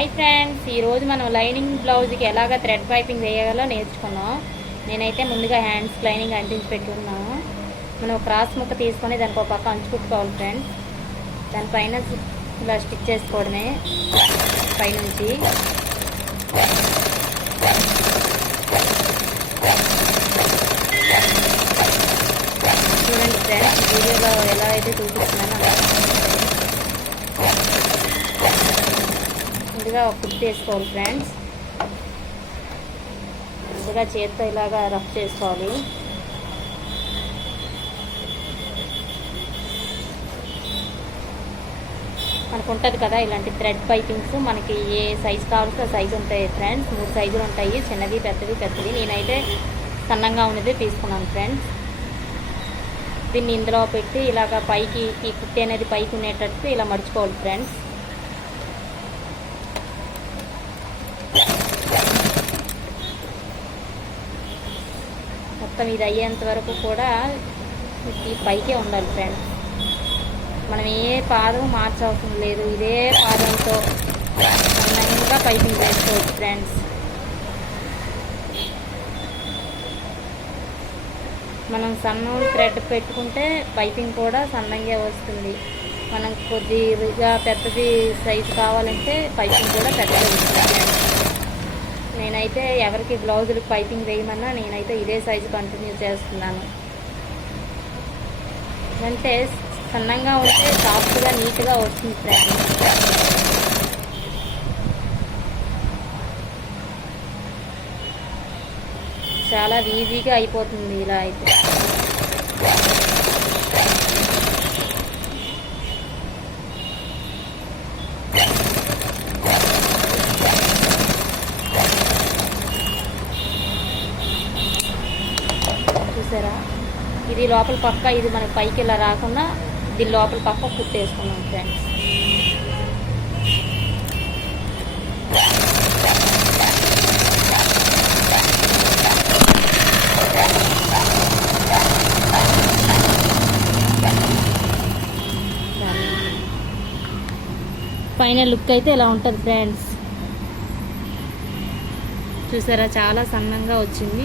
Hi friends ఈరోజు మనం lining బ్లౌజ్కి ఎలాగ థ్రెడ్ పైపింగ్ వేయాలో నేర్చుకున్నాం. నేనైతే ముందుగా హ్యాండ్స్ లైనింగ్ అంటించి పెట్టుకున్నాను. మనం క్రాస్ ముక్క తీసుకొని దానికి ఒక పక్క అంచుకుట్టుకోవాలి ఫ్రెండ్స్ దానిపైన ఇలా స్టిచ్ చేసుకోవడమే పైనుంచి. చూడండి ఫ్రెండ్స్ వీడియోలో ఎలా అయితే చూపిస్తున్నానో ముందుగా కుక్ చేసుకోవాలి ఫ్రెండ్స్. ముందుగా చేత్తో ఇలాగా రఫ్ చేసుకోవాలి. మనకు ఉంటుంది కదా ఇలాంటి థ్రెడ్ పైపింగ్స్. మనకి ఏ సైజు కావాల్సిన సైజు ఉంటాయి ఫ్రెండ్స్. మూడు సైజులు ఉంటాయి. చిన్నది పెద్దది పెద్దది నేనైతే సన్నంగా ఉన్నది తీసుకున్నాను ఫ్రెండ్స్. దీన్ని ఇందులో పెట్టి ఇలాగ పైకి ఈ కుట్టి అనేది పైకి ఉండేటట్టు ఇలా మడుచుకోవాలి ఫ్రెండ్స్. మొత్తం ఇది అయ్యేంత వరకు కూడా ఈ పైకే ఉండాలి ఫ్రెండ్స్ మనం ఏ పాదం మార్చవసరం లేదు. ఇదే పాదంతో అందంగా పైపింగ్ చేసుకోవచ్చు ఫ్రెండ్స్ మనం సన్ను థ్రెడ్ పెట్టుకుంటే పైపింగ్ కూడా సన్నంగా వస్తుంది. మనం కొద్దిగా పెద్దది సైజు కావాలంటే పైపింగ్ కూడా పెద్దగా వస్తుంది ఫ్రెండ్స్ నేనైతే ఎవరికి బ్లౌజులకు పైపింగ్ వేయమన్నా నేనైతే ఇదే సైజు కంటిన్యూ చేస్తున్నాను. అంటే సన్నంగా ఉంటే సాఫ్ట్గా నీట్గా వస్తుంది ఫ్రెండ్స్ చాలా ఈజీగా అయిపోతుంది ఇలా అయితే. చూసారా? ఇది లోపల పక్క ఇది మనకి పైకి ఇలా రాకుండా దీని లోపల పక్క కుట్టేసుకున్నాం ఫ్రెండ్స్ ఫైనల్ లుక్ అయితే ఇలా ఉంటుంది ఫ్రెండ్స్ చూసారా? చాలా సన్నంగా వచ్చింది.